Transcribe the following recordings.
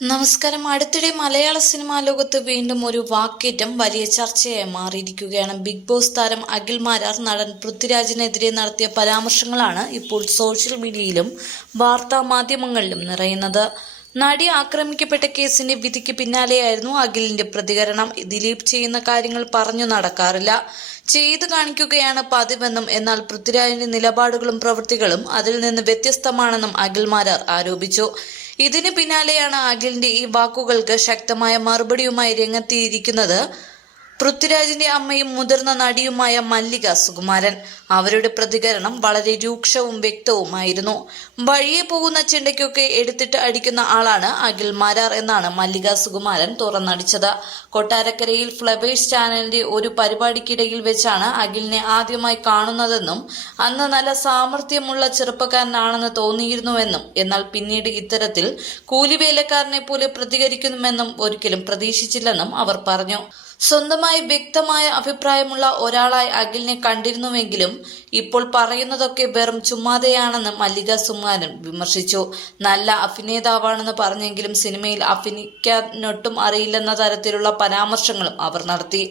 നമസ്കാരം. അടുത്തിടെ മലയാള സിനിമാ ലോകത്ത് വീണ്ടും ഒരു വാക്കേറ്റം വലിയ ചർച്ചയായി മാറിയിരിക്കുകയാണ്. ബിഗ് ബോസ് താരം അഖിൽ മാരാർ നടൻ പൃഥ്വിരാജിനെതിരെ നടത്തിയ പരാമർശങ്ങളാണ് ഇപ്പോൾ സോഷ്യൽ മീഡിയയിലും വാർത്താ മാധ്യമങ്ങളിലും നിറയുന്നത്. നടി ആക്രമിക്കപ്പെട്ട കേസിന്റെ വിധിക്ക് പിന്നാലെയായിരുന്നു അഖിലിന്റെ പ്രതികരണം. ദിലീപ് ചെയ്യുന്ന കാര്യങ്ങൾ പറഞ്ഞു നടക്കാറില്ല. ചെയ്തു കാണിക്കുകയാണ് പതിവെന്നും എന്നാൽ പൃഥ്വിരാജിന്റെ നിലപാടുകളും പ്രവൃത്തികളും അതിൽ നിന്ന് വ്യത്യസ്തമാണെന്നും അഖിൽ മാരാർ ആരോപിച്ചു. ഇതിന് പിന്നാലെയാണ് അഖിലിന്റെ ഈ വാക്കുകൾക്ക് ശക്തമായ മറുപടിയുമായി രംഗത്തിയിരിക്കുന്നത് പൃഥ്വിരാജിന്റെ അമ്മയും മുതിർന്ന നടിയുമായ മല്ലിക സുകുമാരൻ അവരുടെ പ്രതികരണം വളരെ രൂക്ഷവും വ്യക്തവുമായിരുന്നു. വഴിയെ പോകുന്ന ചിണ്ടയ്ക്കൊക്കെ എടുത്തിട്ട് അടിക്കുന്ന ആളാണ് അഖിൽ മാരാർ എന്നാണ് മല്ലിക സുകുമാരൻ തുറന്നടിച്ചത്. കൊട്ടാരക്കരയിൽ ഫ്ലവേഴ്സ് ചാനലിന്റെ ഒരു പരിപാടിക്കിടയിൽ വെച്ചാണ് അഖിലിനെ ആദ്യമായി കാണുന്നതെന്നും അന്ന് നല്ല സാമർഥ്യമുള്ള ചെറുപ്പക്കാരനാണെന്ന് തോന്നിയിരുന്നുവെന്നും എന്നാൽ പിന്നീട് ഇത്തരത്തിൽ കൂലിവേലക്കാരനെ പോലെ പ്രതികരിക്കുമെന്നും ഒരിക്കലും പ്രതീക്ഷിച്ചില്ലെന്നും അവർ പറഞ്ഞു. സ്വന്തമായി വ്യക്തമായ അഭിപ്രായമുള്ള ഒരാളായി അഖിലിനെ കണ്ടിരുന്നുവെങ്കിലും ഇപ്പോൾ പറയുന്നതൊക്കെ വെറും ചുമ്മാതെയാണെന്ന് മല്ലിക സുമാരൻ വിമർശിച്ചു. നല്ല അഭിനേതാവാണെന്ന് പറഞ്ഞെങ്കിലും സിനിമയിൽ അഭിനയിക്കാനൊട്ടും അറിയില്ലെന്ന തരത്തിലുള്ള പരാമർശങ്ങളും അവർ നടത്തി.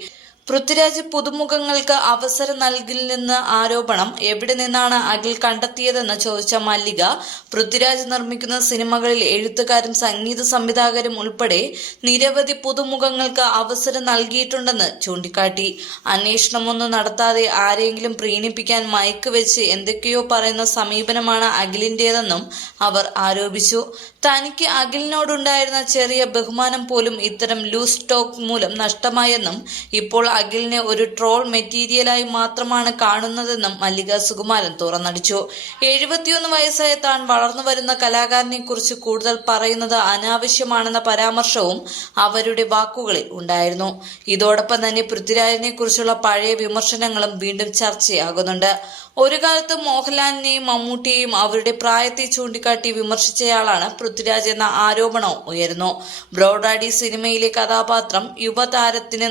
പൃഥ്വിരാജ് പുതുമുഖങ്ങൾക്ക് അവസരം നൽകില്ലെന്ന ആരോപണം എവിടെ നിന്നാണ് അഖിൽ കണ്ടെത്തിയതെന്ന് ചോദിച്ച മല്ലിക പൃഥ്വിരാജ് നിർമ്മിക്കുന്ന സിനിമകളിൽ എഴുത്തുകാരും സംഗീത സംവിധായകരും ഉൾപ്പെടെ നിരവധി പുതുമുഖങ്ങൾക്ക് അവസരം നൽകിയിട്ടുണ്ടെന്ന് ചൂണ്ടിക്കാട്ടി. അന്വേഷണമൊന്നും നടത്താതെ ആരെങ്കിലും പ്രീണിപ്പിക്കാൻ മയക്ക് വെച്ച് എന്തൊക്കെയോ പറയുന്ന സമീപനമാണ് അഖിലിന്റേതെന്നും അവർ ആരോപിച്ചു. തനിക്ക് അഖിലിനോടുണ്ടായിരുന്ന ചെറിയ ബഹുമാനം പോലും ഇത്തരം ലൂസ് ടോക്ക് മൂലം നഷ്ടമായെന്നും ഇപ്പോൾ അഖിലിനെ ഒരു ട്രോൾ മെറ്റീരിയലായി മാത്രമാണ് കാണുന്നതെന്നും മല്ലിക സുകുമാരൻ തുറന്നടിച്ചു. എഴുപത്തിയൊന്ന് വയസ്സായ താൻ വളർന്നു വരുന്ന കലാകാരനെ കുറിച്ച് കൂടുതൽ പറയുന്നത് അനാവശ്യമാണെന്ന പരാമർശവും അവരുടെ വാക്കുകളിൽ ഉണ്ടായിരുന്നു. ഇതോടൊപ്പം തന്നെ പൃഥ്വിരാജിനെ കുറിച്ചുള്ള പഴയ വിമർശനങ്ങളും വീണ്ടും ചർച്ചയാകുന്നുണ്ട്. ഒരു കാലത്ത് മോഹൻലാലിനെയും മമ്മൂട്ടിയെയും അവരുടെ പ്രായത്തെ ചൂണ്ടിക്കാട്ടി വിമർശിച്ചയാളാണ് പൃഥ്വിരാജ് എന്ന ആരോപണവും ഉയരുന്നു. ബ്രോഡാഡി സിനിമയിലെ കഥാപാത്രം യുവതാരത്തിന്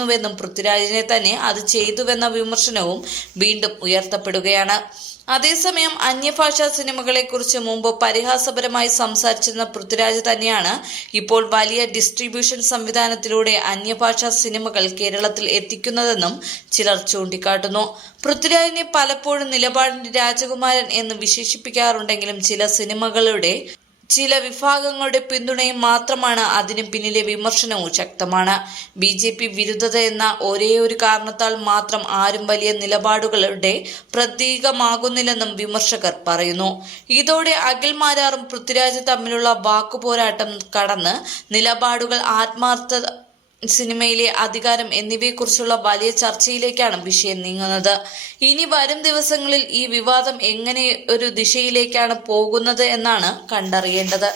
നൽകാമായിരുന്നുവെന്നും പൃഥ്വിരാജിനെ തന്നെ അത് ചെയ്തുവെന്ന വിമർശനവും വീണ്ടും ഉയർത്തപ്പെടുകയാണ്. അതേസമയം അന്യഭാഷാ സിനിമകളെക്കുറിച്ച് മുമ്പ് പരിഹാസപരമായി സംസാരിച്ചിരുന്ന പൃഥ്വിരാജ് തന്നെയാണ് ഇപ്പോൾ വലിയ ഡിസ്ട്രിബ്യൂഷൻ സംവിധാനത്തിലൂടെ അന്യഭാഷാ സിനിമകൾ കേരളത്തിൽ എത്തിക്കുന്നതെന്നും ചിലർ ചൂണ്ടിക്കാട്ടുന്നു. പൃഥ്വിരാജിനെ പലപ്പോഴും നിലപാടിന്റെ രാജകുമാരൻ എന്ന് വിശേഷിപ്പിക്കാറുണ്ടെങ്കിലും ചില സിനിമകളുടെ ചില വിഭാഗങ്ങളുടെ പിന്തുണയും മാത്രമാണ് അതിന് പിന്നിലെ വിമർശനവും ശക്തമാണ്. ബി ജെ പി വിരുദ്ധത എന്ന ഒരേ ഒരു കാരണത്താൽ മാത്രം ആരും വലിയ നിലപാടുകളുടെ പ്രതീകമാകുന്നില്ലെന്നും വിമർശകർ പറയുന്നു. ഇതോടെ അഖിൽ മാരാറും പൃഥ്വിരാജ് തമ്മിലുള്ള വാക്കുപോരാട്ടം കടന്ന് നിലപാടുകൾ ആത്മാർത്ഥ സിനിമയിലെ അധികാരം എന്നിവയെക്കുറിച്ചുള്ള വലിയ ചർച്ചയിലേക്കാണ് വിഷയം നീങ്ങുന്നത്. ഇനി വരും ദിവസങ്ങളിൽ ഈ വിവാദം എങ്ങനെ ഒരു ദിശയിലേക്കാണ് പോകുന്നത് എന്നാണ് കണ്ടറിയേണ്ടത്.